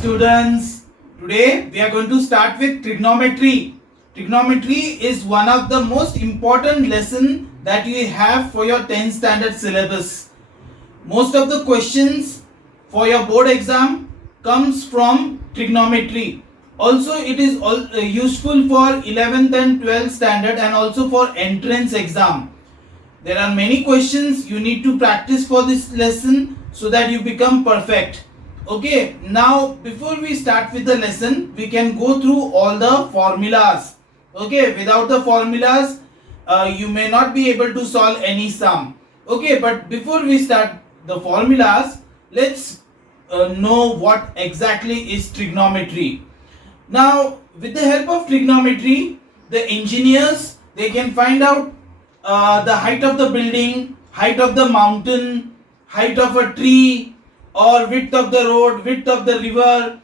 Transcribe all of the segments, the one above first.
students, today we are going to start with trigonometry. Trigonometry is one of the most important lesson that you have for your 10th standard syllabus. Most of the questions for your board exam comes from trigonometry. Also it is useful for 11th and 12th standard and also for entrance exam. There are many questions you need to practice for this lesson so that you become perfect. Okay, now before we start with the lesson, we can go through all the formulas. Okay, without the formulas, you may not be able to solve any sum. Okay, but before we start the formulas, let's know what exactly is trigonometry. Now, with the help of trigonometry, the engineers, they can find out the height of the building, height of the mountain, height of a tree, or width of the road, width of the river.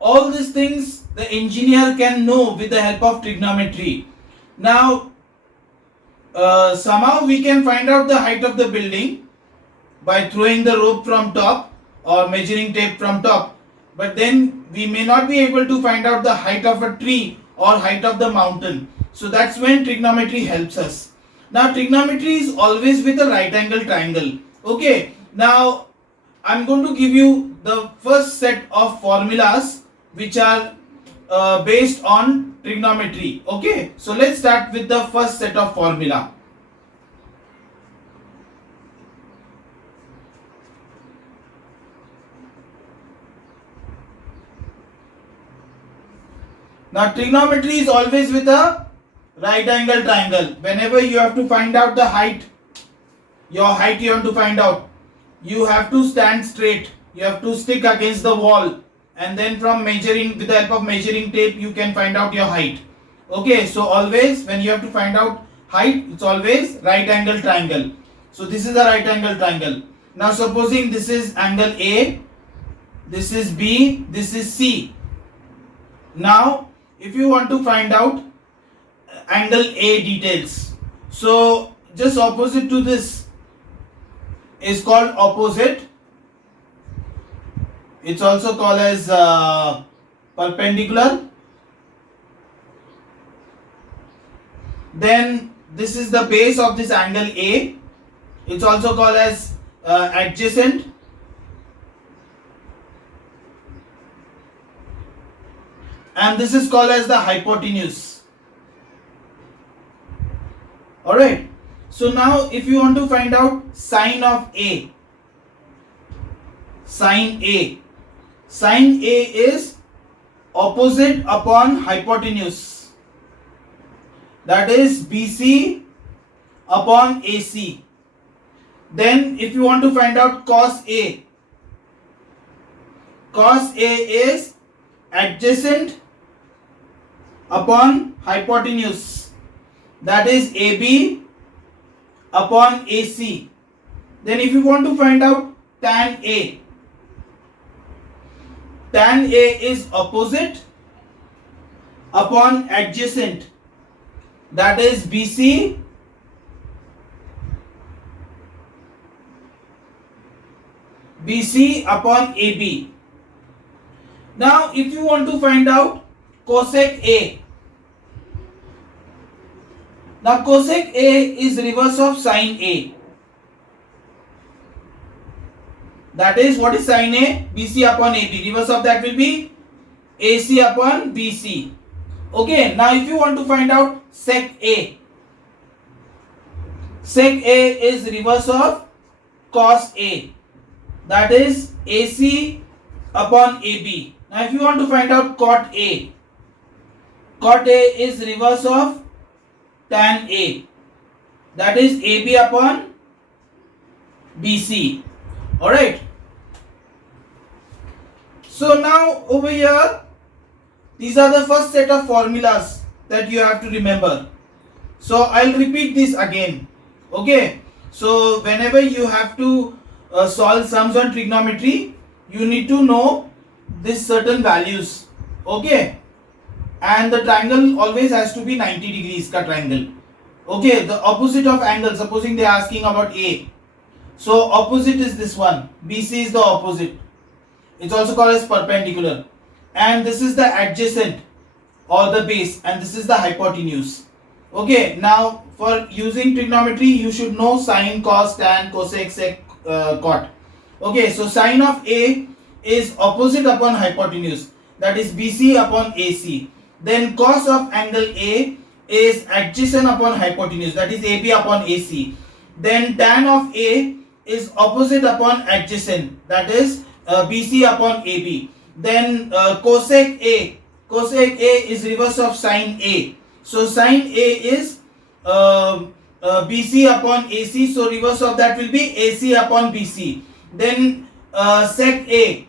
All these things the engineer can know with the help of trigonometry. Now, somehow we can find out the height of the building by throwing the rope from top or measuring tape from top. But then we may not be able to find out the height of a tree or height of the mountain. So that's when trigonometry helps us. Now trigonometry is always with a right angle triangle. Okay. Now I'm going to give you the first set of formulas which are based on trigonometry. Okay. So let's start with the first set of formula. Now trigonometry is always with a right angle triangle. Whenever you have to find out the height, your height you have to find out, you have to stand straight, you have to stick against the wall, and then from measuring, with the help of measuring tape, you can find out your height. Okay, so always when you have to find out height, it's always right angle triangle. So this is a right angle triangle. Now supposing this is angle A, this is B, this is C. Now if you want to find out angle A details, so just opposite to this is called opposite. It's also called as perpendicular. Then this is the base of this angle A. It's also called as adjacent. And this is called as the hypotenuse. Alright. So now if you want to find out sine of A. Sine A. Sine A is opposite upon hypotenuse. That is BC upon AC. Then if you want to find out cos A. Cos A is adjacent upon hypotenuse, that is AB upon AC. Then if you want to find out tan A, tan A is opposite upon adjacent, that is BC upon AB. Now if you want to find out cosec A, now cosec A is reverse of sine A. That is, what is sine A? BC upon AB. Reverse of that will be AC upon BC. Okay, now if you want to find out sec A, sec A is reverse of cos A. That is AC upon AB. Now if you want to find out cot A, cot A is reverse of tan A. That is AB upon BC. Alright. So now over here, these are the first set of formulas that you have to remember. So I'll repeat this again. Okay. So whenever you have to solve sums on trigonometry, you need to know this certain values. Okay. And the triangle always has to be 90 degrees ka triangle. Okay, the opposite of angle, supposing they are asking about A. So opposite is this one. BC is the opposite. It's also called as perpendicular. And this is the adjacent or the base, and this is the hypotenuse. Okay, now for using trigonometry, you should know sine, cos, tan, cosec, sec, cot. Okay, so sine of A is opposite upon hypotenuse, that is BC upon AC. Then cos of angle A is adjacent upon hypotenuse, that is AB upon AC. Then tan of A is opposite upon adjacent, that is BC upon AB. Then cosec A is reverse of sine A. So sine A is BC upon AC, so reverse of that will be AC upon BC. Then sec A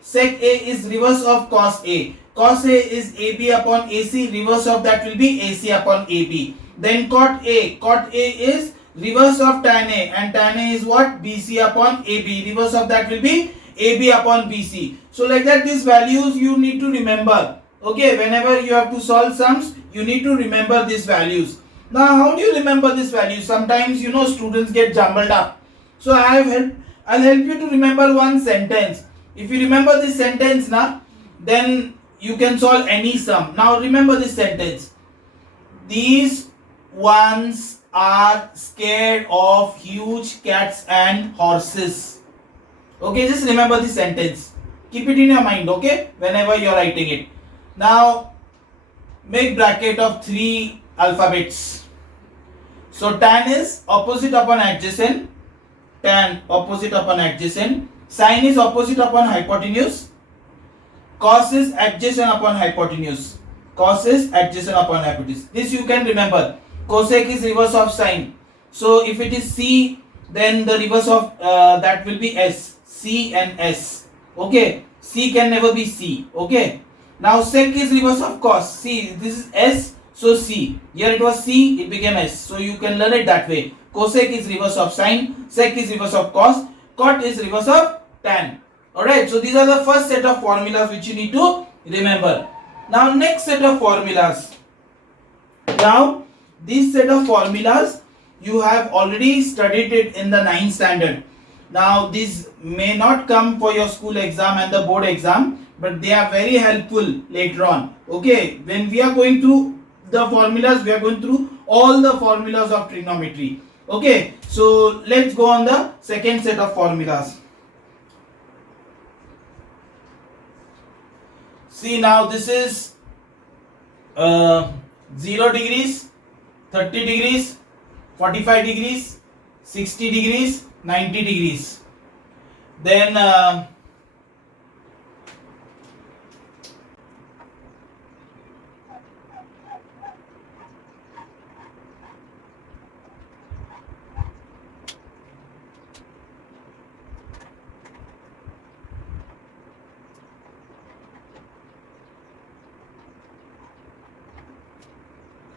is reverse of cos A. Cos A is AB upon AC, reverse of that will be AC upon AB. Then cot A is reverse of tan A, and tan A is what? BC upon AB, reverse of that will be AB upon BC. So like that, these values you need to remember. Okay, whenever you have to solve sums, you need to remember these values. Now how do you remember these values? Sometimes students get jumbled up. So I'll help you to remember one sentence. If you remember this sentence now, then you can solve any sum. Now remember this sentence. These ones are scared of huge cats and horses. Okay, just remember this sentence. Keep it in your mind, okay, whenever you are writing it. Now make bracket of 3 alphabets. So tan is opposite upon adjacent. Tan opposite upon adjacent. Sine is opposite upon hypotenuse. Cos is adjacent upon hypotenuse. Cos is adjacent upon hypotenuse. This you can remember. Cosec is reverse of sine. So if it is C, then the reverse of that will be S. C and S. Okay. C can never be C. Okay. Now sec is reverse of cos. See, this is S, so C. Here it was C, it became S. So you can learn it that way. Cosec is reverse of sine. Sec is reverse of cos. Cot is reverse of tan. Alright, so these are the first set of formulas which you need to remember. Now next set of formulas. Now this set of formulas you have already studied it in the 9th standard. Now these may not come for your school exam and the board exam, but they are very helpful later on. Okay, when we are going through the formulas, we are going through all the formulas of trigonometry. Okay, so let's go on the second set of formulas. See, now this is 0 degrees, 30 degrees, 45 degrees, 60 degrees, 90 degrees. Then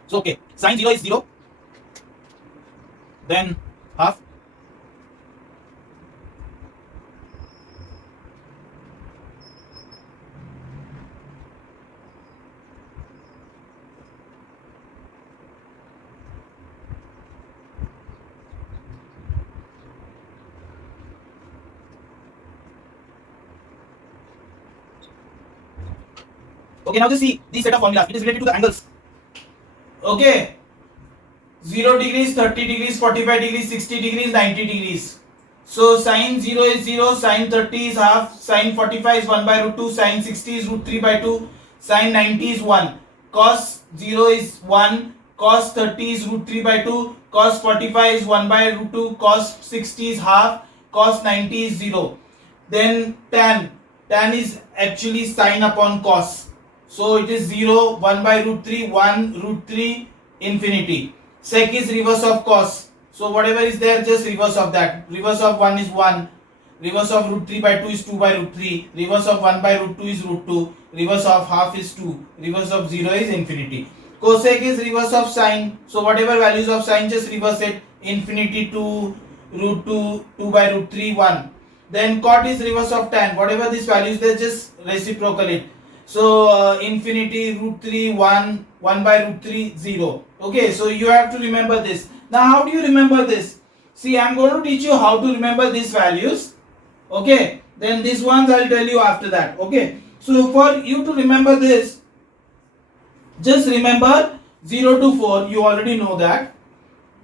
so okay, sine 0 is 0, then half, okay. Now just see this set of formulas. It is related to the angles. Okay, 0 degrees, 30 degrees, 45 degrees, 60 degrees, 90 degrees. So sine 0 is 0, sine 30 is half, sine 45 is 1 by root 2, sine 60 is root 3 by 2, sine 90 is 1, cos 0 is 1, cos 30 is root 3 by 2, cos 45 is 1 by root 2, cos 60 is half, cos 90 is 0. Then tan is actually sine upon cos. So it is 0, 1 by root 3, 1 root 3, infinity. Sec is reverse of cos. So whatever is there, just reverse of that. Reverse of 1 is 1. Reverse of root 3 by 2 is 2 by root 3. Reverse of 1 by root 2 is root 2. Reverse of half is 2. Reverse of 0 is infinity. Cosec is reverse of sine. So whatever values of sine, just reverse it. Infinity 2, root 2, 2 by root 3, 1. Then cot is reverse of tan. Whatever these values, they just reciprocal it. So infinity, root 3, 1, 1 by root 3, 0. Okay, so you have to remember this. Now how do you remember this? See, I am going to teach you how to remember these values. Okay, then these ones I'll tell you after that. Okay, so for you to remember this, just remember 0 to 4. You already know that.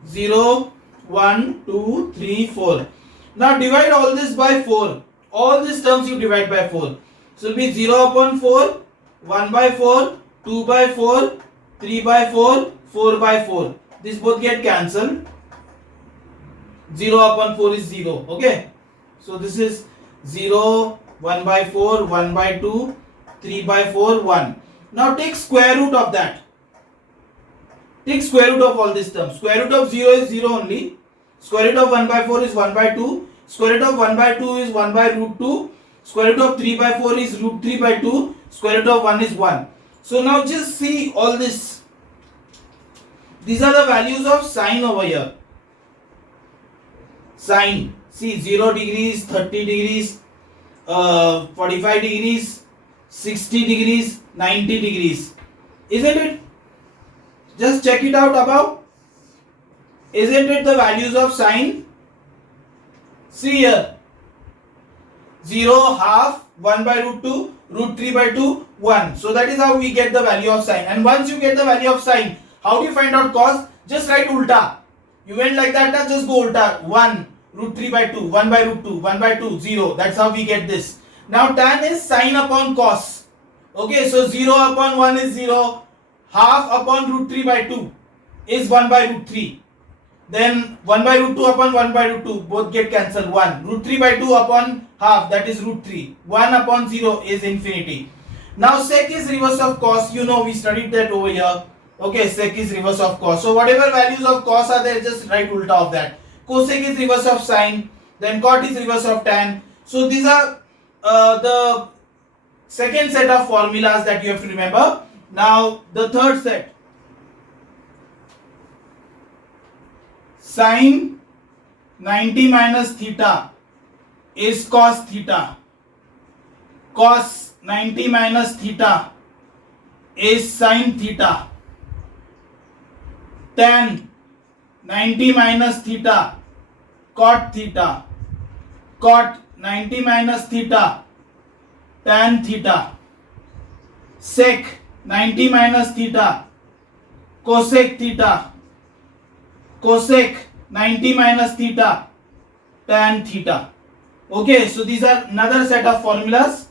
0, 1, 2, 3, 4. Now divide all this by 4. All these terms you divide by 4. So it will be 0 upon 4, 1 by 4, 2 by 4, 3 by 4, 4 by 4. These both get cancelled. 0 upon 4 is 0. Okay. So this is 0, 1 by 4, 1 by 2, 3 by 4, 1. Now take square root of that. Take square root of all these terms. Square root of 0 is 0 only. Square root of 1 by 4 is 1 by 2. Square root of 1 by 2 is 1 by root 2. Square root of 3 by 4 is root 3 by 2. Square root of 1 is 1. So now just see all this. These are the values of sine over here. Sine. See 0 degrees, 30 degrees, 45 degrees, 60 degrees, 90 degrees. Isn't it? Just check it out above. Isn't it the values of sine? See here. 0, half, 1 by root 2, root 3 by 2, 1. So that is how we get the value of sine. And once you get the value of sine, how do you find out cos? Just write ulta. You went like that, now just go ulta. 1, root 3 by 2, 1 by root 2, 1 by 2, 0. That's how we get this. Now tan is sine upon cos. Okay, so 0 upon 1 is 0. Half upon root 3 by 2 is 1 by root 3. Then 1 by root 2 upon 1 by root 2, both get cancelled. 1. Root 3 by 2 upon half, that is root 3. 1 upon 0 is infinity. Now sec is reverse of cos. You know, we studied that over here. Okay, sec is reverse of cos. So whatever values of cos are there, just write ulta of that. Cosec is reverse of sine. Then cot is reverse of tan. So these are the second set of formulas that you have to remember. Now the third set. Sine 90 minus theta is cos theta. Cos 90 minus theta is sin theta. Tan 90 minus theta, cot theta. Cot 90 minus theta, tan theta. Sec 90 minus theta, cosec theta. Cosec 90 minus theta, tan theta. Okay, so these are another set of formulas.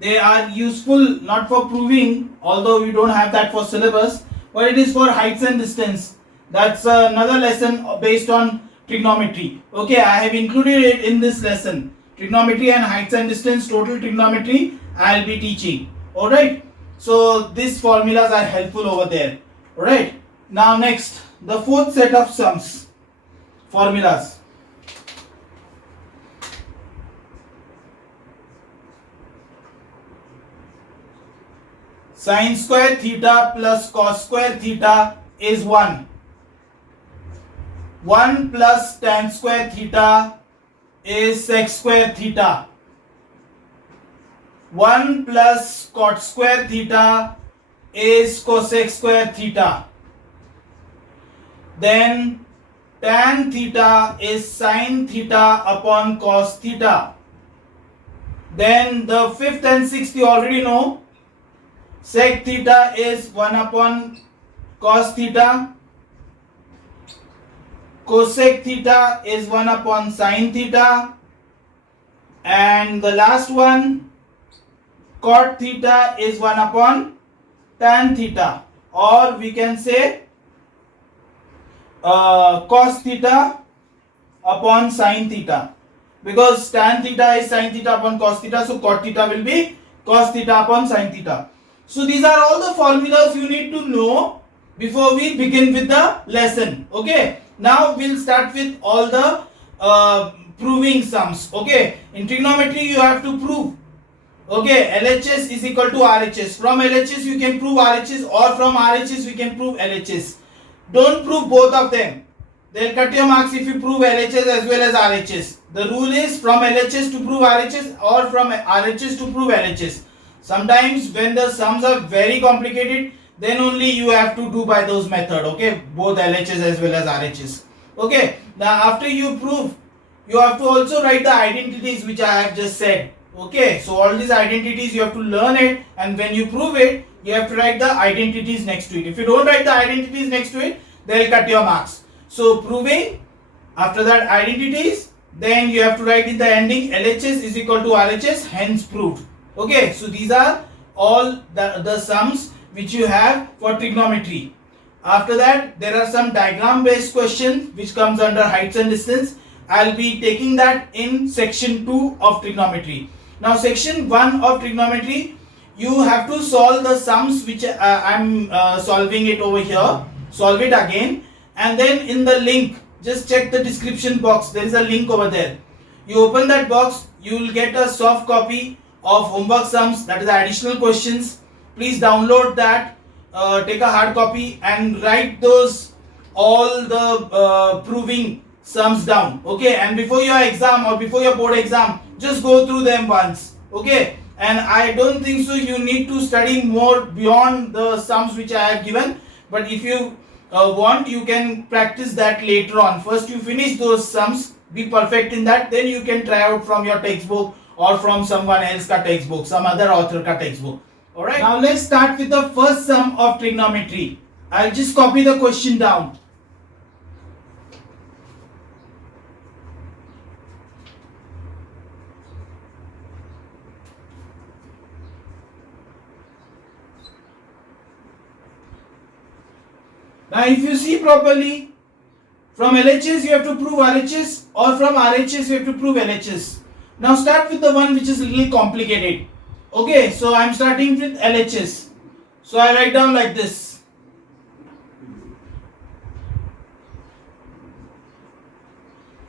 They are useful not for proving, although we don't have that for syllabus, but it is for heights and distance. That's another lesson based on trigonometry. Okay, I have included it in this lesson. Trigonometry and heights and distance, total trigonometry, I will be teaching. Alright, so these formulas are helpful over there. Alright, now next, the fourth set of sums, formulas. Sin square theta plus cos square theta is 1. 1 plus tan square theta is sec square theta. 1 plus cot square theta is cosec square theta. Then tan theta is sin theta upon cos theta. Then the fifth and sixth you already know. Sec theta is 1 upon cos theta. Cosec theta is 1 upon sin theta. And the last one, cot theta is 1 upon tan theta. Or we can say cos theta upon sin theta. Because tan theta is sin theta upon cos theta, so cot theta will be cos theta upon sin theta. So these are all the formulas you need to know before we begin with the lesson. Okay. Now we'll start with all the proving sums. Okay. In trigonometry you have to prove. Okay. LHS is equal to RHS. From LHS you can prove RHS, or from RHS we can prove LHS. Don't prove both of them. They'll cut your marks if you prove LHS as well as RHS. The rule is from LHS to prove RHS, or from RHS to prove LHS. Sometimes when the sums are very complicated, then only you have to do by those method. Okay, both LHS as well as RHS. Okay, now after you prove you have to also write the identities which I have just said. Okay, so all these identities you have to learn it, and when you prove it, you have to write the identities next to it. If you don't write the identities next to it, they'll cut your marks. So proving, after that identities, then you have to write in the ending LHS is equal to RHS, hence proved. Okay, so these are all the sums which you have for trigonometry. After that, there are some diagram based questions which comes under heights and distance. I'll be taking that in section 2 of trigonometry. Now section 1 of trigonometry, you have to solve the sums which I'm solving it over here. Solve it again, and then in the link, just check the description box. There is a link over there. You open that box, you will get a soft copy of homework sums, that is additional questions. Please download that, take a hard copy and write those all the proving sums down. Okay, and before your exam or before your board exam, just go through them once. Okay, and I don't think so you need to study more beyond the sums which I have given, but if you want, you can practice that later on. First you finish those sums, be perfect in that, then you can try out from your textbook or from someone else ka textbook, some other author ka textbook. Alright, now let's start with the first sum of trigonometry. I'll just copy the question down. Now if you see properly, from LHS you have to prove RHS, or from RHS you have to prove LHS. Now start with the one which is a little complicated. Okay, so I am starting with LHS. So I write down like this.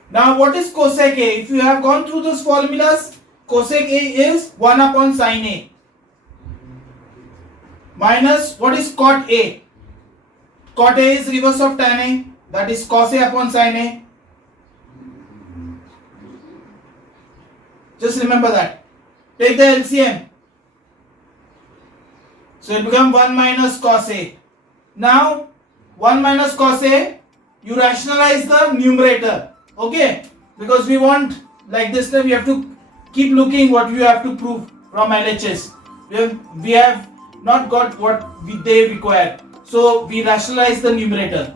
Now what is cosec A? If you have gone through those formulas, cosec A is 1 upon sin A. Minus, what is cot A? Cot A is reverse of tan A, that is cos A upon sin A. Just remember that. Take the LCM. So it becomes 1 minus cos A. Now 1 minus cos A, you rationalize the numerator. Okay, because we want like this time, we have to keep looking what you have to prove from LHS. We have not got what they require. So we rationalize the numerator.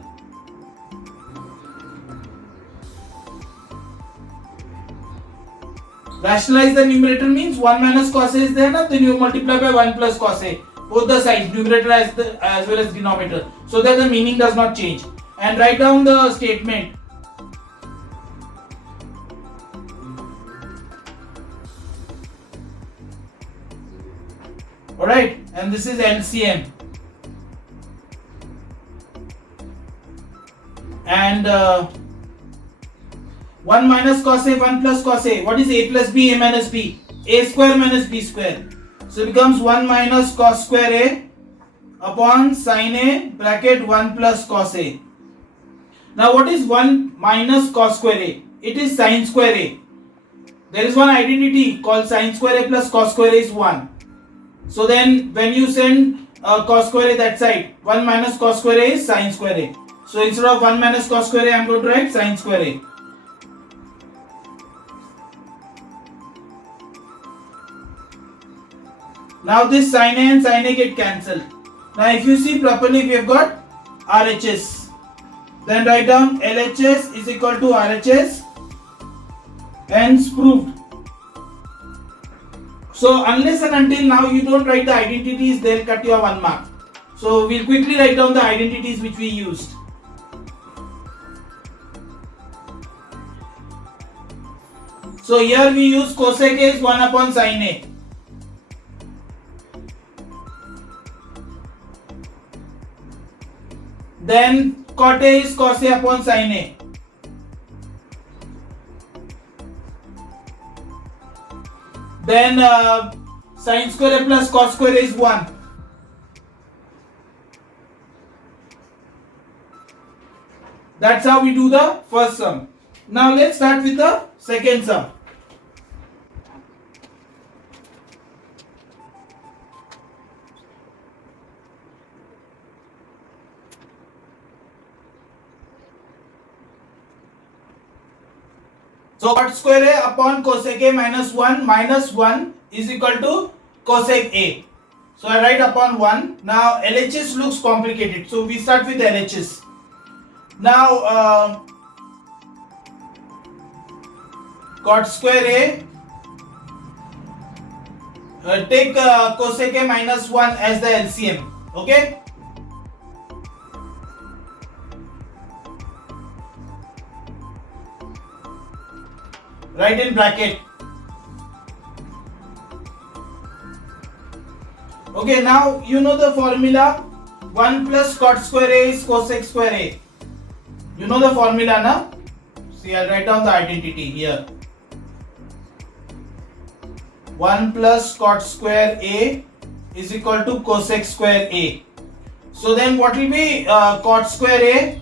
Rationalize the numerator means 1 minus cos A is there now, then you multiply by 1 plus cos A. Both the sides, numerator as well as denominator. So that the meaning does not change. And write down the statement. Alright, and this is LCM. And 1 minus cos A, 1 plus cos A. What is A plus B, A minus B? A square minus B square. So it becomes 1 minus cos square A upon sin A bracket 1 plus cos A. Now what is 1 minus cos square A? It is sin square A. There is one identity called sin square A plus cos square A is 1. So then when you send cos square A that side, 1 minus cos square A is sin square A. So instead of 1 minus cos square A, I am going to write sin square A. Now this sin A and sin A get cancelled. Now if you see properly, we have got RHS. Then write down LHS is equal to RHS. Hence proved. So unless and until now you don't write the identities, they'll cut your 1 mark. So we'll quickly write down the identities which we used. So here we use cosec A is 1 upon sin A. Then cot A is cos A upon sin A. Then sin square A plus cos square A is 1. That's how we do the first sum. Now let's start with the second sum. So So cot square A upon cosec A minus 1 is equal to cosec A. So I write upon 1. Now LHS looks complicated. So we start with LHS. Now cot square A, take cosec A minus 1 as the LCM. Okay. Write in bracket. Okay, now you know the formula. 1 plus cot square A is cosec square A. You know the formula, na? See, I'll write down the identity here. 1 plus cot square A is equal to cosec square A. So then what will be cot square A?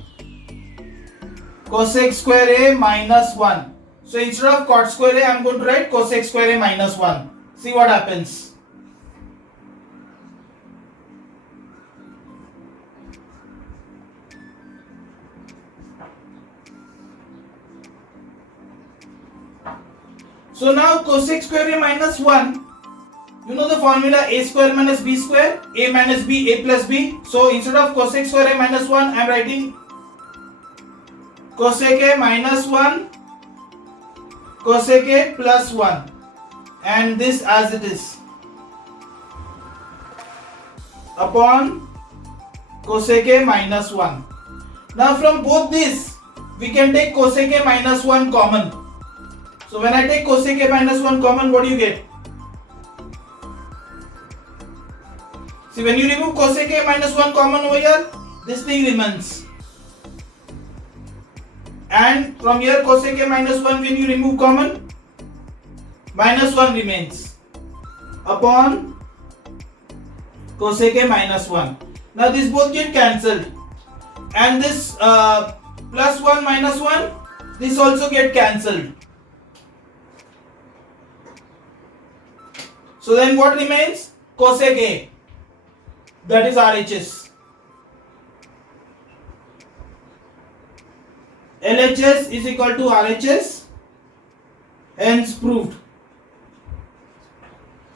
Cosec square A minus 1. So instead of cot square A, I am going to write cosec square A minus 1. See what happens. So now cosec square A minus 1, you know the formula A square minus B square, A minus B, A plus B. So instead of cosec square A minus 1, I am writing cosec A minus 1, cosec A plus 1, and this as it is upon cosec A minus 1. Now from both this, we can take cosec A minus 1 common. So when I take cosec A minus 1 common, what do you get? See, when you remove cosec A minus 1 common over here, this thing remains. And from here cosec A minus 1, when you remove common, minus 1 remains upon cosec A minus 1. Now this both get cancelled, and this plus 1 minus 1, this also get cancelled. So then what remains? Cosec A, that is RHS. LHS is equal to RHS, hence proved.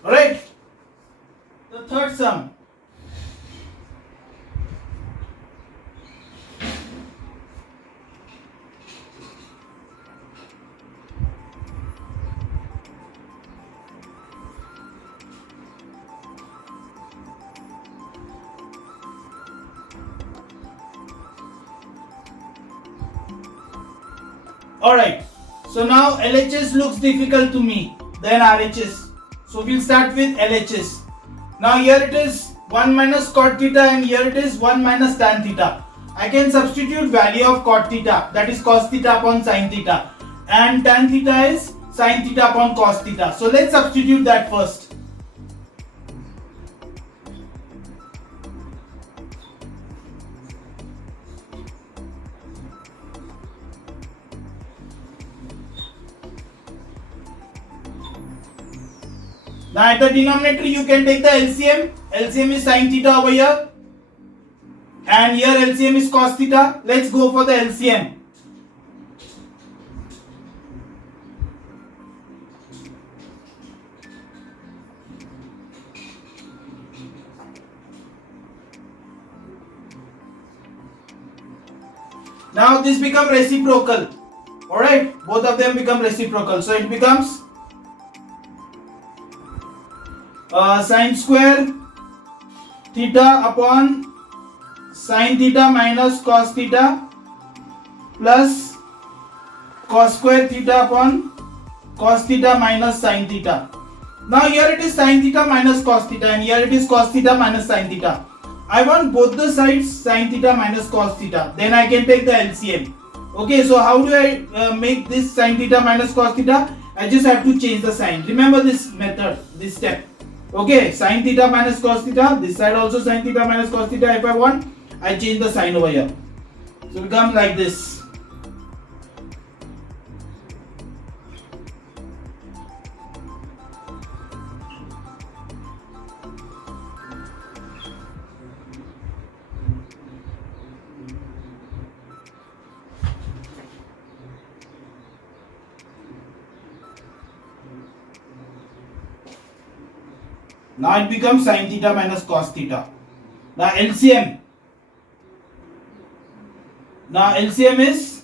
Alright. The third sum. Alright, so now LHS looks difficult to me than RHS. So we'll start with LHS. Now here it is 1 minus cot theta and here it is 1 minus tan theta. I can substitute value of cot theta, that is cos theta upon sin theta, and tan theta is sin theta upon cos theta. So let's substitute that first. Now at the denominator you can take the LCM. LCM is sin theta over here, and here LCM is cos theta. Let's go for the LCM. Now this become reciprocal. Alright, both of them become reciprocal. So it becomes sin square theta upon sin theta minus cos theta plus cos square theta upon cos theta minus sin theta. Now here it is sin theta minus cos theta and here it is cos theta minus sin theta. I want both the sides sin theta minus cos theta. Then I can take the LCM. Okay, so how do I make this sin theta minus cos theta? I just have to change the sign. Remember this method, this step. Okay, sin theta minus cos theta, this side also sin theta minus cos theta. If I want, I change the sign over here. So it becomes like this. Now it becomes sin theta minus cos theta. Now LCM. Now LCM is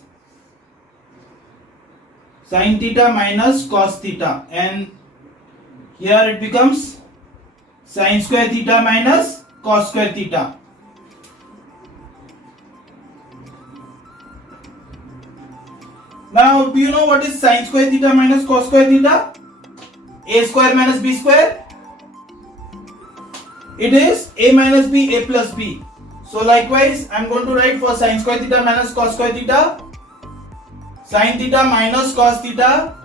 sin theta minus cos theta, and here it becomes sin square theta minus cos square theta. Now, do you know what is sin square theta minus cos square theta? A square minus b square. It is a minus b, a plus b. So likewise, I am going to write for sin square theta minus cos square theta, sin theta minus cos theta,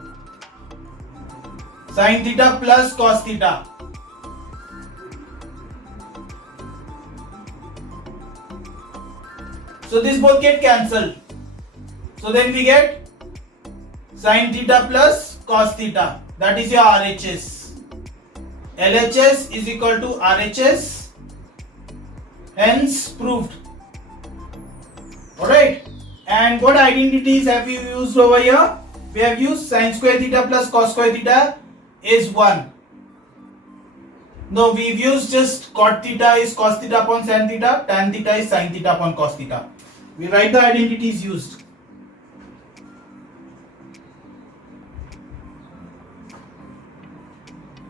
sin theta plus cos theta. So this both get cancelled. So then we get sin theta plus cos theta. That is your RHS. LHS is equal to RHS. Hence proved. Alright. And what identities have you used over here? We have used sin square theta plus cos square theta is 1. No, we've used just cot theta is cos theta upon sin theta, tan theta is sin theta upon cos theta. We write the identities used.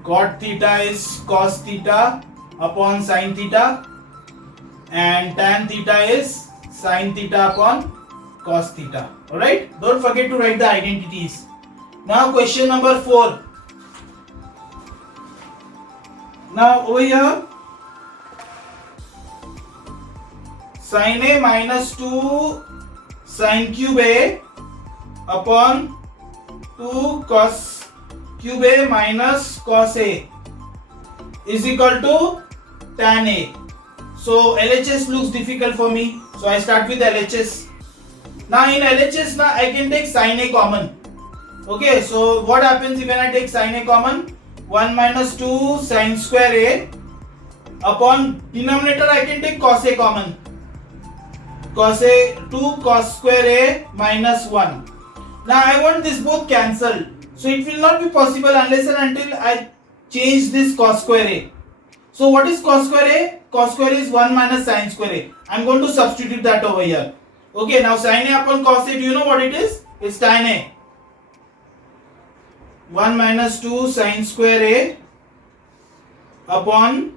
Cot theta is cos theta upon sin theta, and tan theta is sin theta upon cos theta. Alright, don't forget to write the identities. Now question number 4. Now over here, sin a minus 2 sin cube a upon 2 cos cube a minus cos a is equal to tan a. So LHS looks difficult for me, so I start with LHS. Now in LHS, now I can take sin a common. Okay, so what happens when I take sin a common? 1 minus 2 sin square a upon denominator I can take cos a common. Cos a 2 cos square a minus 1. Now I want this both cancelled. So it will not be possible unless and until I change this cos square a. So what is cos square a? Cos square is 1 minus sin square a. I am going to substitute that over here. Okay, now sin a upon cos a, do you know what it is? It's tan a. 1 minus 2 sin square a upon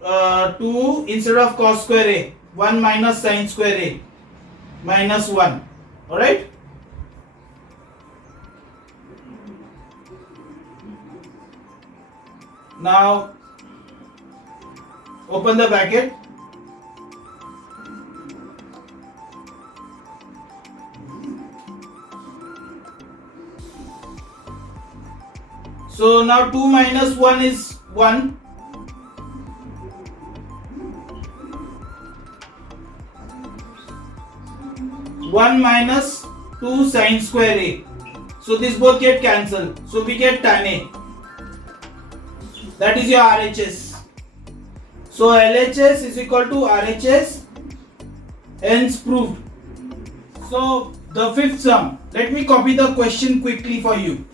2 instead of cos square a. 1 minus sin square a minus 1. Alright? Now open the bracket. So now 2 minus 1 is 1. One minus 2 sin square a. So this both get cancelled. So we get tan a. That is your RHS. So LHS is equal to RHS. Hence proved. So the fifth sum. Let me copy the question quickly for you.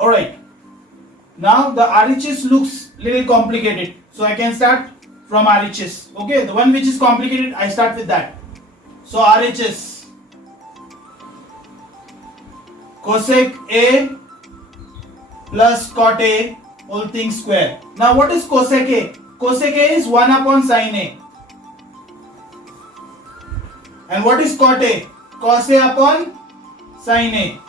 Alright, now the RHS looks little complicated, so I can start from RHS. Okay, the one which is complicated, I start with that. So RHS, cosec A plus cot A whole thing square. Now what is cosec A? Cosec A is 1 upon sin A. And what is cot A? Cos A upon sin A.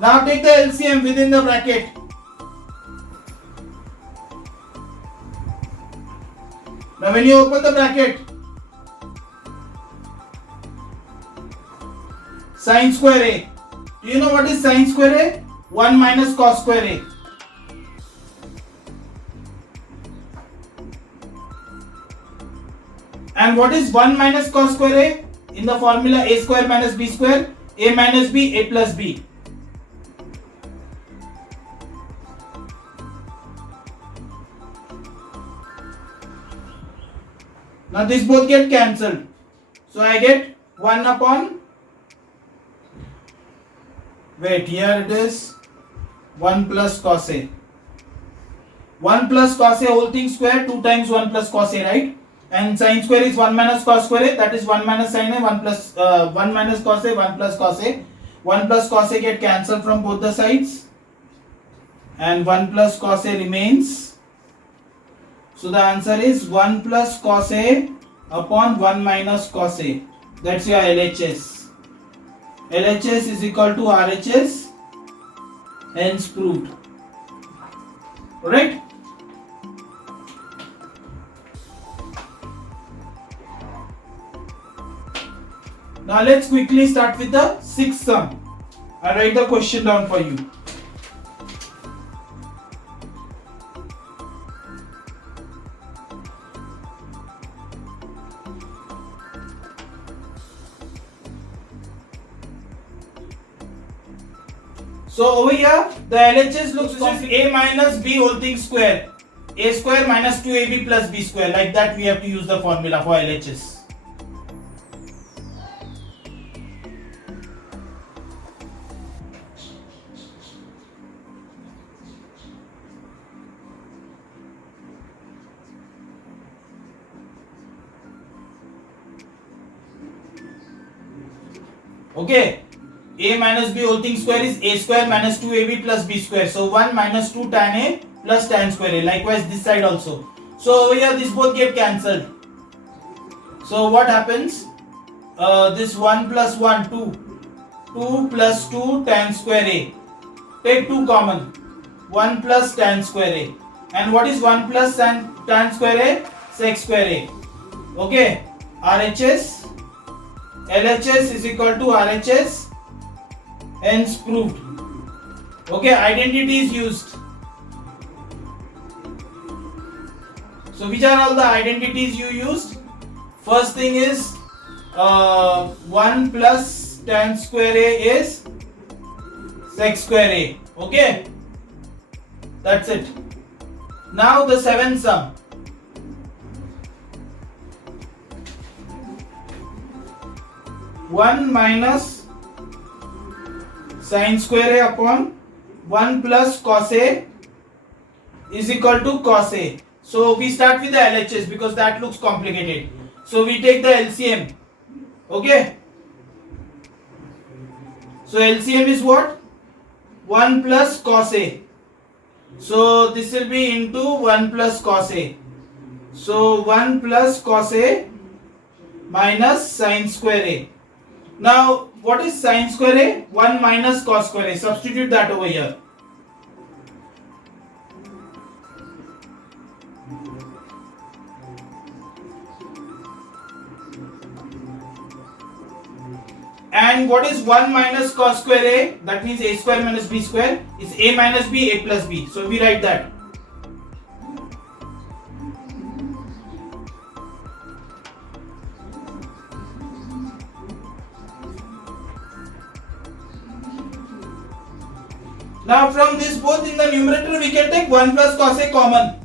Now take the LCM within the bracket. Now when you open the bracket, sin square A. Do you know what is sin square A? 1 minus cos square A. And what is 1 minus cos square A? In the formula A square minus B square, A minus B, A plus B. Now this both get cancelled. So I get 1 upon, wait, here it is 1 plus cos A. 1 plus cos A whole thing square, 2 times 1 plus cos A, right? And sin square is 1 minus cos square A, that is 1 minus sin A, 1 plus 1 minus cos A, 1 plus cos A. 1 plus cos A get cancelled from both the sides, and 1 plus cos A remains. So the answer is 1 plus cos A upon 1 minus cos A. That's your LHS. LHS is equal to RHS, hence proved. Alright? Now let's quickly start with the sixth sum. I'll write the question down for you. So over here the LHS looks A minus B whole thing square. A square minus 2AB plus B square. Like that we have to use the formula for LHS. Okay, A minus B whole thing square is A square minus 2AB plus B square. So 1 minus 2 tan A plus tan square A. Likewise this side also. So over here this both get cancelled. So what happens? This 1 plus 1, 2. 2 plus 2 tan square A. Take 2 common. 1 plus tan square A. And what is 1 plus tan square A? Sec square A. Okay, RHS. LHS is equal to RHS, hence proved. Okay, identity is used. So which are all the identities you used? First thing is 1 plus tan square A is sec square A. Okay, that's it. Now the seventh sum. One minus sin square A upon 1 plus cos A is equal to cos A. So we start with the LHS because that looks complicated. So we take the LCM. Okay. So LCM is what? 1 plus cos A. So this will be into 1 plus cos A. So 1 plus cos A minus sin square A. Now, what is sin square A? 1 minus cos square A. Substitute that over here. And what is 1 minus cos square A? That means A square minus B square. It's A minus B, A plus B. So we write that. Now from this both in the numerator we can take 1 plus cos A common.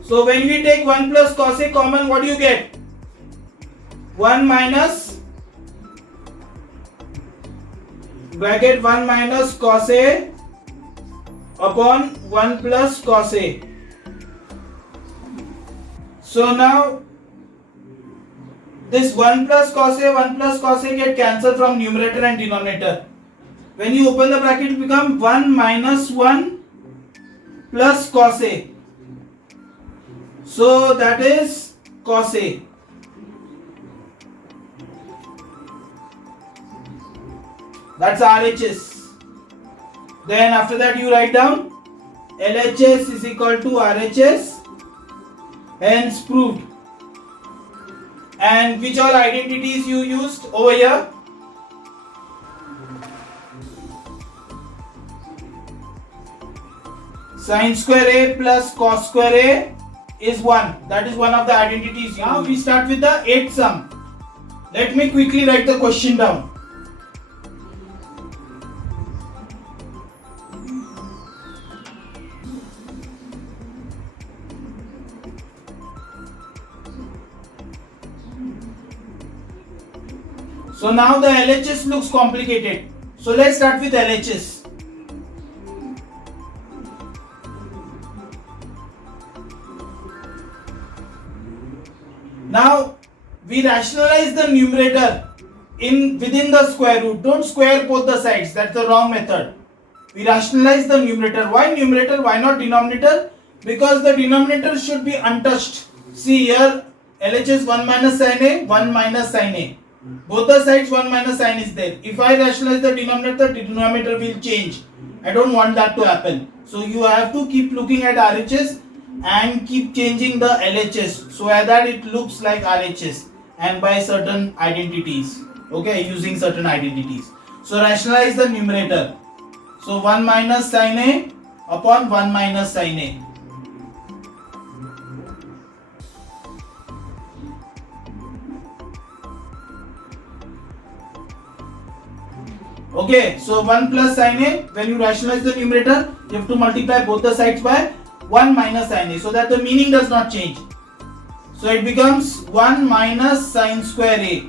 So when we take 1 plus cos A common, what do you get? 1 minus bracket 1 minus cos A upon 1 plus cos A. So now this 1 plus cos A, 1 plus cos A get cancelled from numerator and denominator. When you open the bracket, it becomes 1 minus 1 plus cos A. So that is cos A. That's RHS. Then after that you write down LHS is equal to RHS, hence proved. And which all identities you used over here? Sin square A plus cos square A is 1. That is one of the identities. Now we start with the 8th sum. Let me quickly write the question down. So now the LHS looks complicated. So let's start with LHS. Now we rationalize the numerator within the square root. Don't square both the sides. That's the wrong method. We rationalize the numerator. Why numerator? Why not denominator? Because the denominator should be untouched. See here, LHS 1 minus sin A, 1 minus sin A. Both the sides 1 minus sin is there. If I rationalize the denominator will change. I don't want that to happen. So you have to keep looking at RHS and keep changing the LHS so that it looks like RHS and by certain identities. Okay, using certain identities. So rationalize the numerator. So 1 minus sin A upon 1 minus sin A. Okay, so 1 plus sin A, when you rationalize the numerator, you have to multiply both the sides by 1 minus sin A so that the meaning does not change. So it becomes 1 minus sin square A.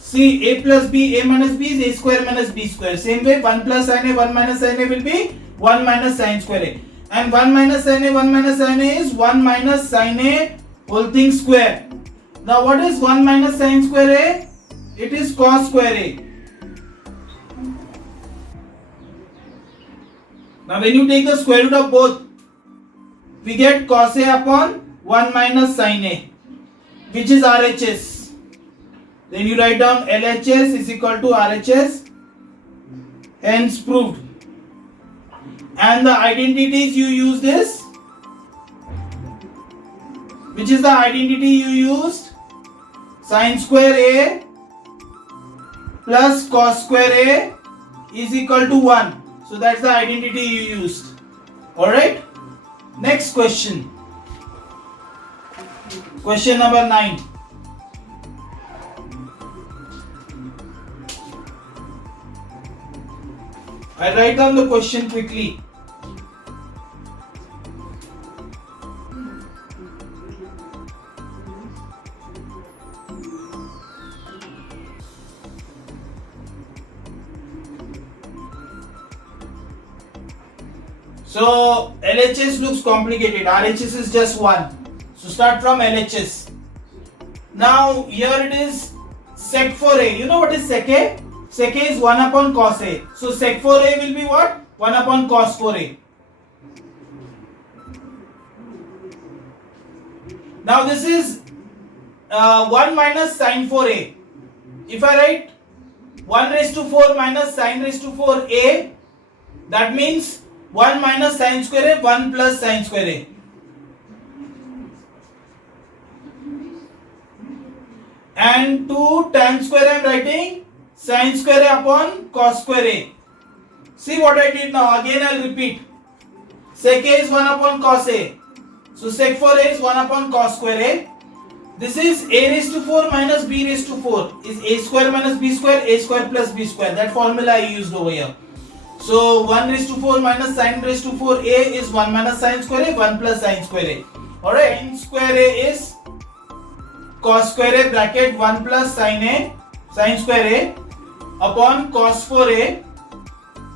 See, A plus B, A minus B is A square minus B square. Same way, 1 plus sin A, 1 minus sin A will be 1 minus sin square A. And 1 minus sin A, 1 minus sin A is 1 minus sin A whole thing square. Now what is 1 minus sin square A? It is cos square A. Now when you take the square root of both, we get cos A upon 1 minus sin A, which is RHS. Then you write down LHS is equal to RHS, hence proved. And the identities you used is, which is the identity you used? Sin square A plus cos square A is equal to 1. So that's the identity you used. Alright. Next question. Question number 9. I write down the question quickly. So LHS looks complicated. RHS is just 1. So start from LHS. Now here it is sec 4a. You know what is sec a? Sec a is 1 upon cos a. So sec 4a will be what? 1 upon cos 4a. Now this is 1 minus sin 4a. If I write 1 raised to 4 minus sin raised to 4a, that means 1 minus sin square A, 1 plus sin square A. And to tan square I am writing sin square A upon cos square A. See what I did now. Again I will repeat. Sec A is 1 upon cos A. So sec 4a is 1 upon cos square A. This is a raised to 4 minus b raised to 4 is a square minus b square, a square plus b square. That formula I used over here. So 1 raised to 4 minus sin raised to 4a is 1 minus sin square A, 1 plus sin square A. Alright, sin square A is cos square A bracket 1 plus sin square A upon cos 4a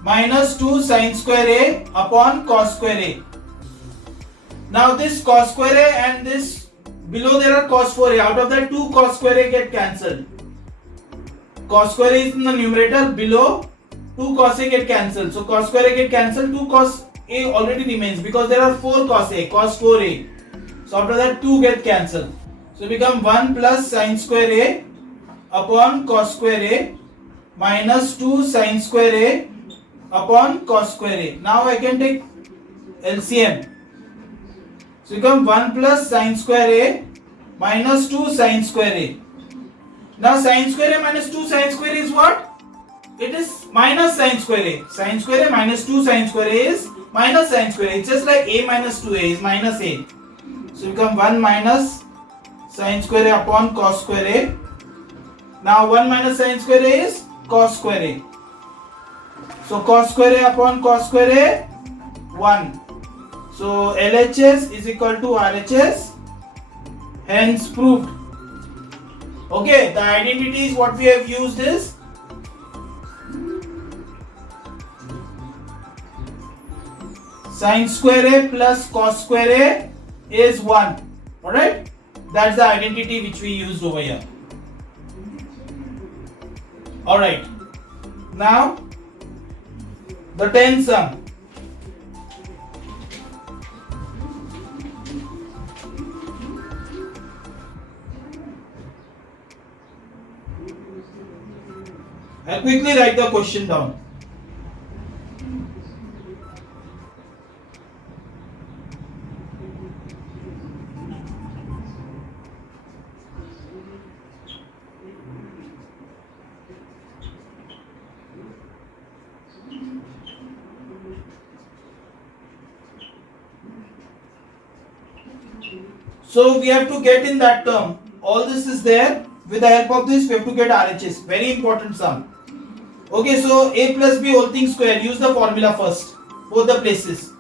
minus 2 sin square A upon cos square A. Now this cos square A and this below there are cos 4a. Out of that 2 cos square A get cancelled. Cos square A is in the numerator, below 2 cos A get cancelled. So cos square A get cancelled, 2 cos A already remains because there are 4 cos A, cos 4a. So after that 2 get cancelled. So become 1 plus sin square A upon cos square A minus 2 sin square A upon cos square A. Now I can take LCM. So become 1 plus sin square A minus 2 sin square A. Now sin square A minus 2 sin square A is what? It is minus sin square A. Sin square A minus 2 sin square A is minus sin square A. It's just like A minus 2A is minus A. So become 1 minus sin square A upon cos square A. Now 1 minus sin square A is cos square A. So cos square A upon cos square A 1. So LHS is equal to RHS, hence proved. Okay, the identities what we have used is sin square a plus cos square a is 1. Alright, that's the identity which we used over here. Alright, now the 10 sum. I'll quickly write the question down. So we have to get in that term. All this is there. With the help of this, we have to get RHS. Very important sum. Okay, so a plus b whole thing square. Use the formula first. Both the places.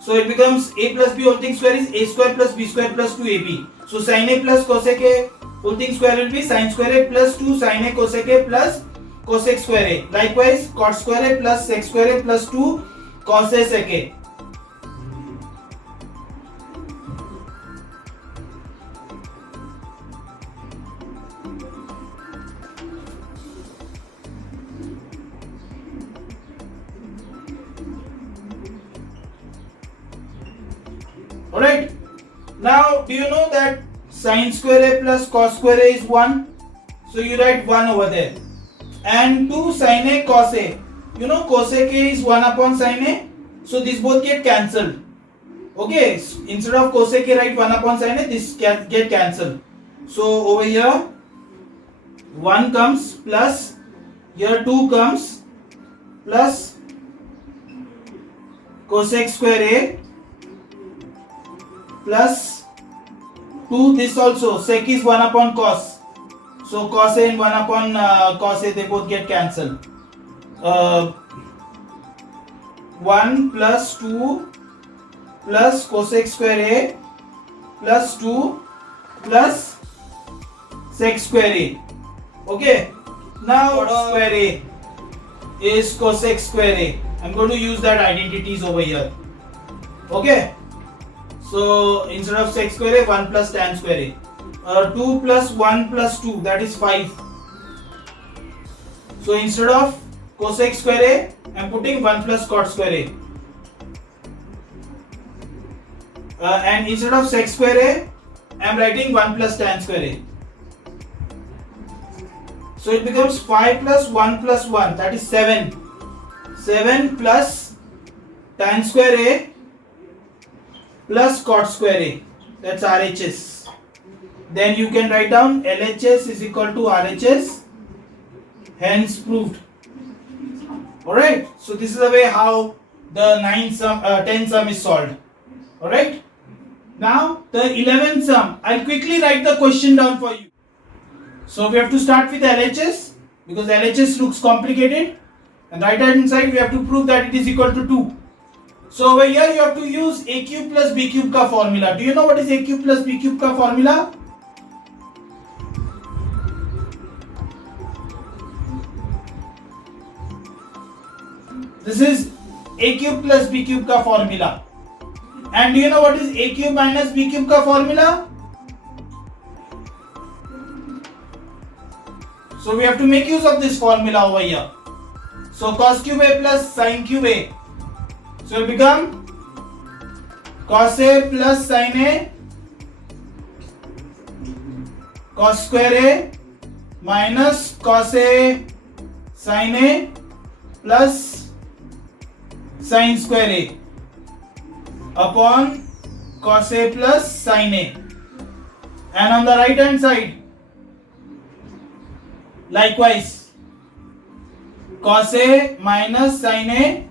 So it becomes a plus b whole thing square is a square plus b square plus 2ab. So sin a plus cosec a whole thing square will be sin square a plus 2 sin a cosec a plus cosec square a. Likewise, cot square a plus sec square a plus 2 cos a sec a. Alright, now do you know that sin square a plus cos square a is 1? So you write 1 over there. And 2 sin a cos a. You know cosec a is 1 upon sin a. So these both get cancelled. Okay, instead of cosec a write 1 upon sin a, this get cancelled. So over here 1 comes plus, here 2 comes plus cosec square a plus 2, this also sec is 1 upon cos, so cos a and 1 upon cos a, they both get cancelled. 1 plus 2 plus cosec square a plus 2 plus sec square a. Okay, now cot square a is cosec square a. I'm going to use that identities over here. Okay, so instead of sec square a, 1 plus tan square a. 2 plus 1 plus 2, that is 5. So instead of cosec square a, I am putting 1 plus cot square a. And instead of sec square a, I am writing 1 plus tan square a. So it becomes 5 plus 1 plus 1, that is 7. 7 plus tan square a plus cot square a, that's RHS. Then you can write down LHS is equal to RHS, hence proved. Alright, so this is the way how the 10 sum is solved. Alright, now the 11 sum, I'll quickly write the question down for you. So we have to start with LHS because LHS looks complicated, and right hand side we have to prove that it is equal to 2. So over here you have to use a cube plus b cube ka formula. Do you know what is a cube plus b cube ka formula? This is a cube plus b cube ka formula. And do you know what is a cube minus b cube ka formula? So we have to make use of this formula over here. So cos cube a plus sin cube a. So it will become cos a plus sin a cos square a minus cos a sin a plus sin square a upon cos a plus sin a. And on the right hand side, likewise, cos a minus sin a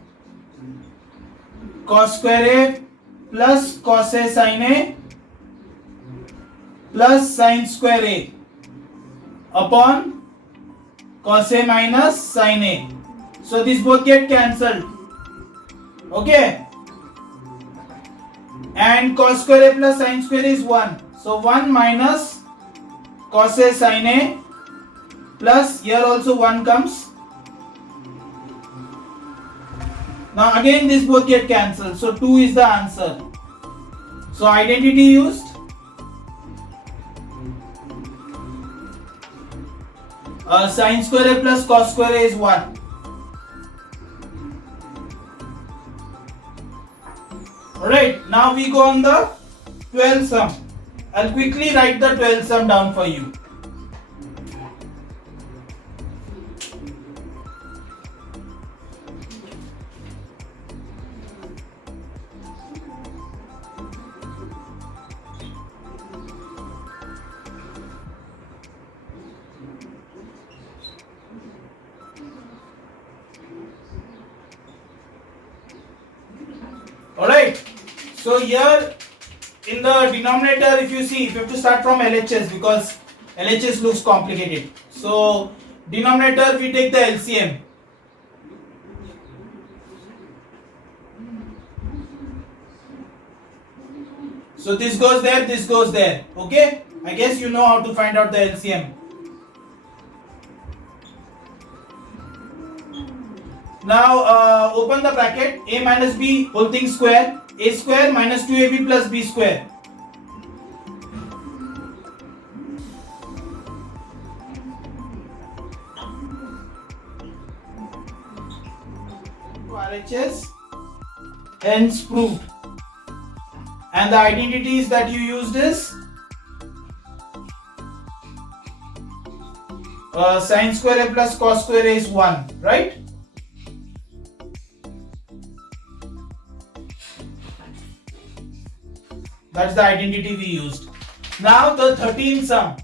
cos square a plus cos a sin a plus sin square a upon cos a minus sin a. So these both get cancelled. Okay. And cos square a plus sin square is 1. So 1 minus cos A sin A plus here also 1 comes. Now again this both get cancelled. So 2 is the answer. So identity used. Sin square A plus cos square A is 1. Alright, now we go on the 12th sum. I'll quickly write the 12th sum down for you. Alright, so here in the denominator, if you see, if you have to start from LHS because LHS looks complicated. So denominator we take the LCM. So this goes there, okay? I guess you know how to find out the LCM. Now open the bracket, a minus b whole thing square, a square minus 2ab plus b square. RHS, hence proved. And the identities that you used is sin square A plus cos square A is 1, right? That's the identity we used. Now the 13th sum.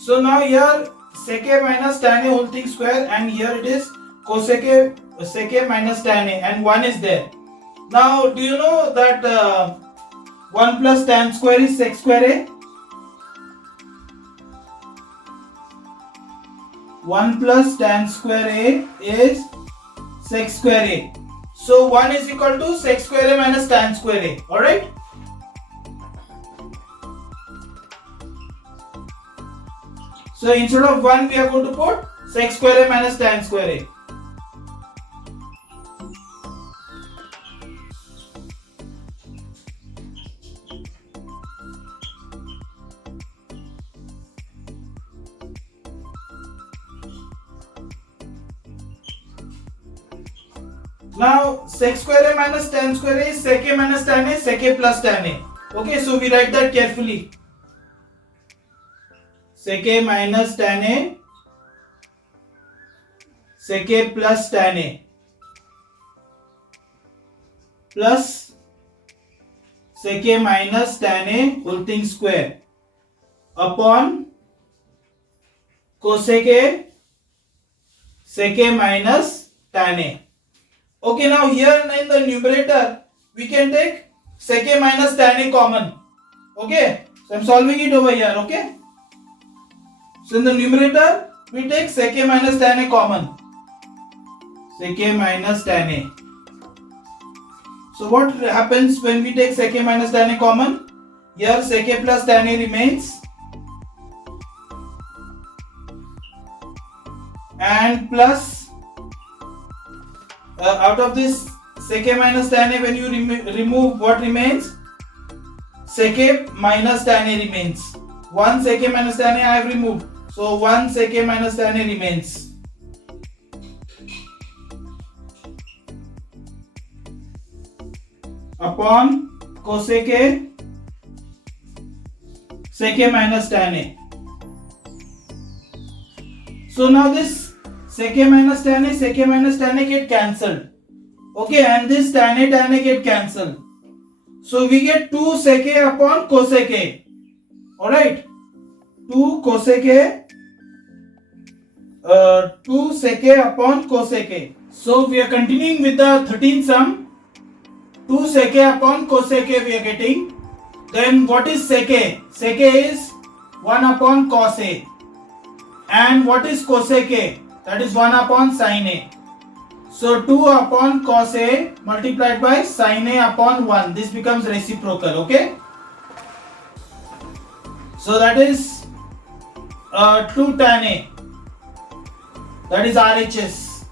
So now here sec A minus tan A whole thing square, and here it is cosec A sec A minus tan A, and 1 is there. Now do you know that 1 plus tan square is sec square A? 1 plus tan square A is sec square A. So 1 is equal to sec square A minus tan square A. Alright? So instead of 1 we are going to put sec square A minus tan square A. Now sec square A minus tan square A is sec A minus tan A, sec A plus tan A. Okay, so we write that carefully. Sec A minus tan A, sec A plus tan A, plus sec A minus tan A whole thing square upon cosec A sec A minus tan A. Okay, now here in the numerator we can take sec A minus tan A common. Okay, so I am solving it over here. Okay. So in the numerator, we take sec A minus tan A common. Sec A minus tan A. So what happens when we take sec A minus tan A common? Here sec A plus tan A remains. And plus, out of this sec A minus tan A, when you remove, what remains? Sec A minus tan A remains. 1 sec A minus tan A I have removed. So 1 sec A minus tan A remains. Upon cosec A sec A minus tan A. So now this sec A minus tan A get cancelled. Okay, and this tan A get cancelled. So we get 2 sec A upon cosec A. Alright. 2 cosec A 2 sec A upon cosec A. So we are continuing with the 13th sum. 2 sec A upon cosec A we are getting. Then what is sec A? Sec A is 1 upon cos A. And what is cosec A? That is 1 upon sin A. So 2 upon cos A multiplied by sin A upon 1. This becomes reciprocal, okay? So that is 2 tan A. That is RHS.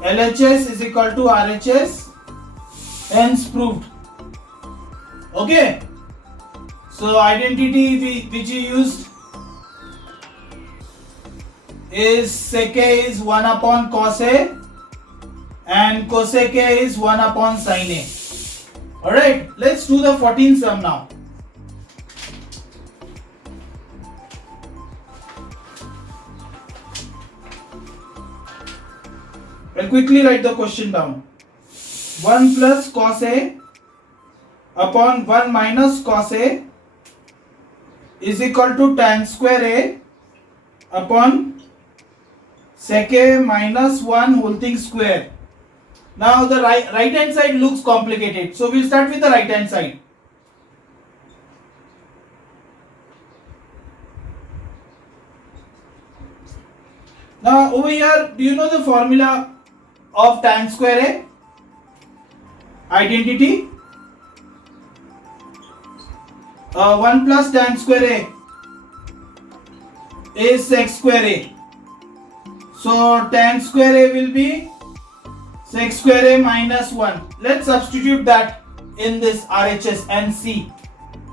LHS is equal to RHS. Hence proved. Okay? So identity which you used is sec A is 1 upon cos A and cosec A is 1 upon sin A. Alright, let's do the 14th sum now. I'll quickly write the question down. 1 plus cos A upon 1 minus cos A is equal to tan square A upon sec A minus 1 whole thing square. Now the right hand side looks complicated. So we'll start with the right hand side. Now over here, do you know the formula of tan square A? Identity. 1 plus tan square A is sec square A. So tan square A will be sec square A minus 1. Let's substitute that in this RHS and see.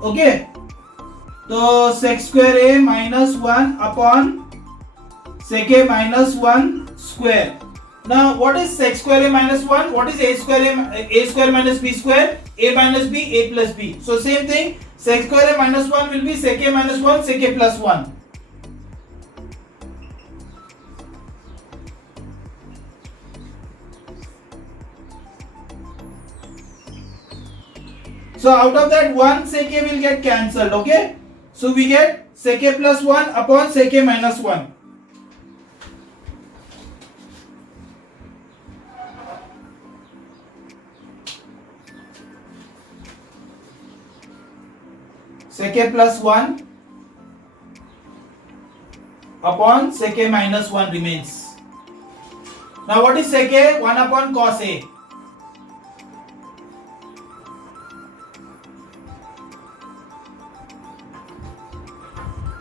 Okay. So sec square A minus 1 upon sec A minus 1 square. Now what is sec square A minus 1? What is A square minus B square? A minus B, A plus B. So same thing, sec square A minus 1 will be sec A minus 1, sec A plus 1. So out of that 1 sec A will get cancelled, okay? So we get sec A plus 1 upon sec A minus 1. Sec A plus 1 upon sec A minus 1 remains. Now what is sec A? 1 upon cos A.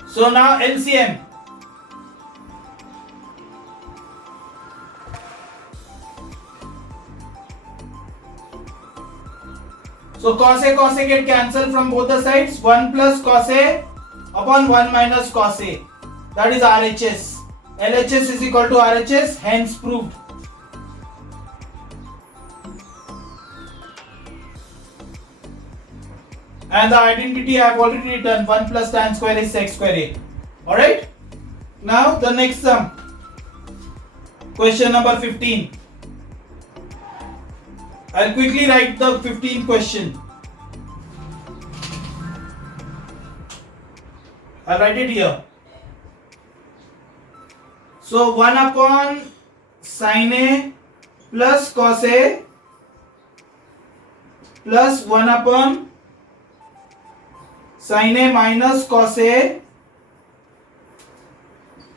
So now LCM. So cos A get cancelled from both the sides. 1 plus cos A upon 1 minus cos A. That is RHS. LHS is equal to RHS, hence proved. And the identity I have already written. 1 plus tan square is sec square A. Alright. Now the next sum. Question number 15. I'll quickly write the 15th question. I'll write it here. So 1 upon sin A plus cos A plus 1 upon sin A minus cos A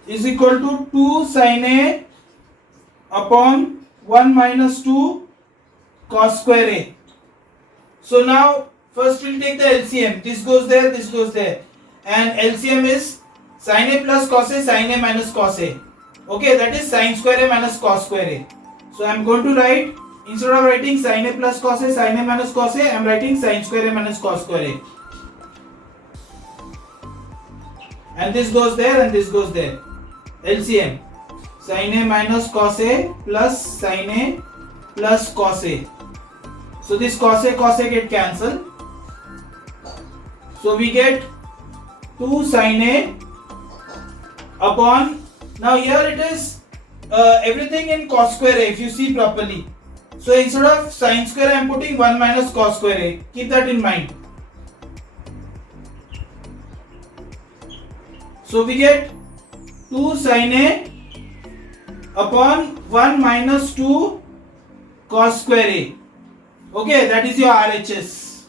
is equal to 2 sin A upon 1 minus 2 cos square A. So now first we'll take the LCM. This goes there, this goes there. And LCM is sin A plus cos A, sin A minus cos A. Okay, that is sin square A minus cos square A. So I am going to write, instead of writing sin A plus cos A, sin A minus cos A, I am writing sin square A minus cos square A. And this goes there and this goes there. LCM. Sin A minus cos A plus sin A plus cos A. So this cos A get cancelled. So we get 2 sin A upon, now here it is everything in cos square A if you see properly. So instead of sin square I am putting 1 minus cos square A. Keep that in mind. So we get 2 sin A upon 1 minus 2 cos square A. Okay, that is your RHS.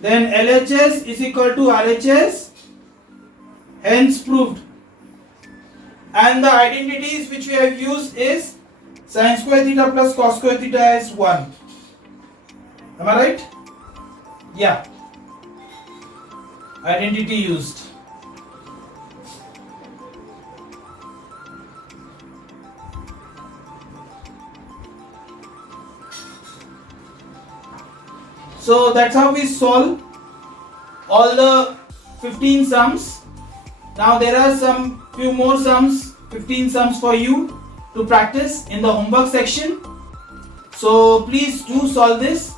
Then LHS is equal to RHS, hence proved. And the identities which we have used is sin square theta plus cos square theta is 1. Am I right? Yeah. Identity used. So that's how we solve all the 15 sums. Now there are some few more sums, 15 sums for you to practice in the homework section. So please do solve this.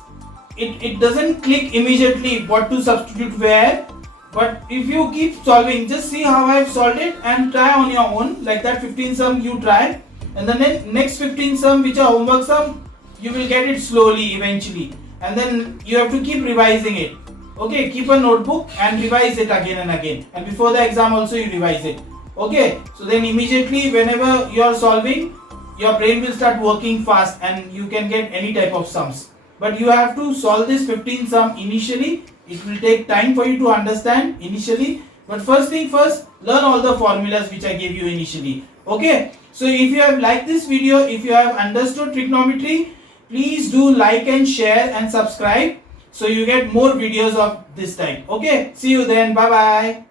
It doesn't click immediately what to substitute where, but if you keep solving, just see how I have solved it and try on your own. Like that 15 sum you try, and the next 15 sum which are homework sum, you will get it slowly eventually, and then you have to keep revising it. Okay, keep a notebook and revise it again and again, and before the exam also you revise it. Okay, so then immediately whenever you are solving, your brain will start working fast and you can get any type of sums. But you have to solve this 15 sum initially. It will take time for you to understand initially, but first thing first, learn all the formulas which I gave you initially. Okay, so if you have liked this video, if you have understood trigonometry, please do like and share and subscribe so you get more videos of this type. Okay, see you then. Bye bye.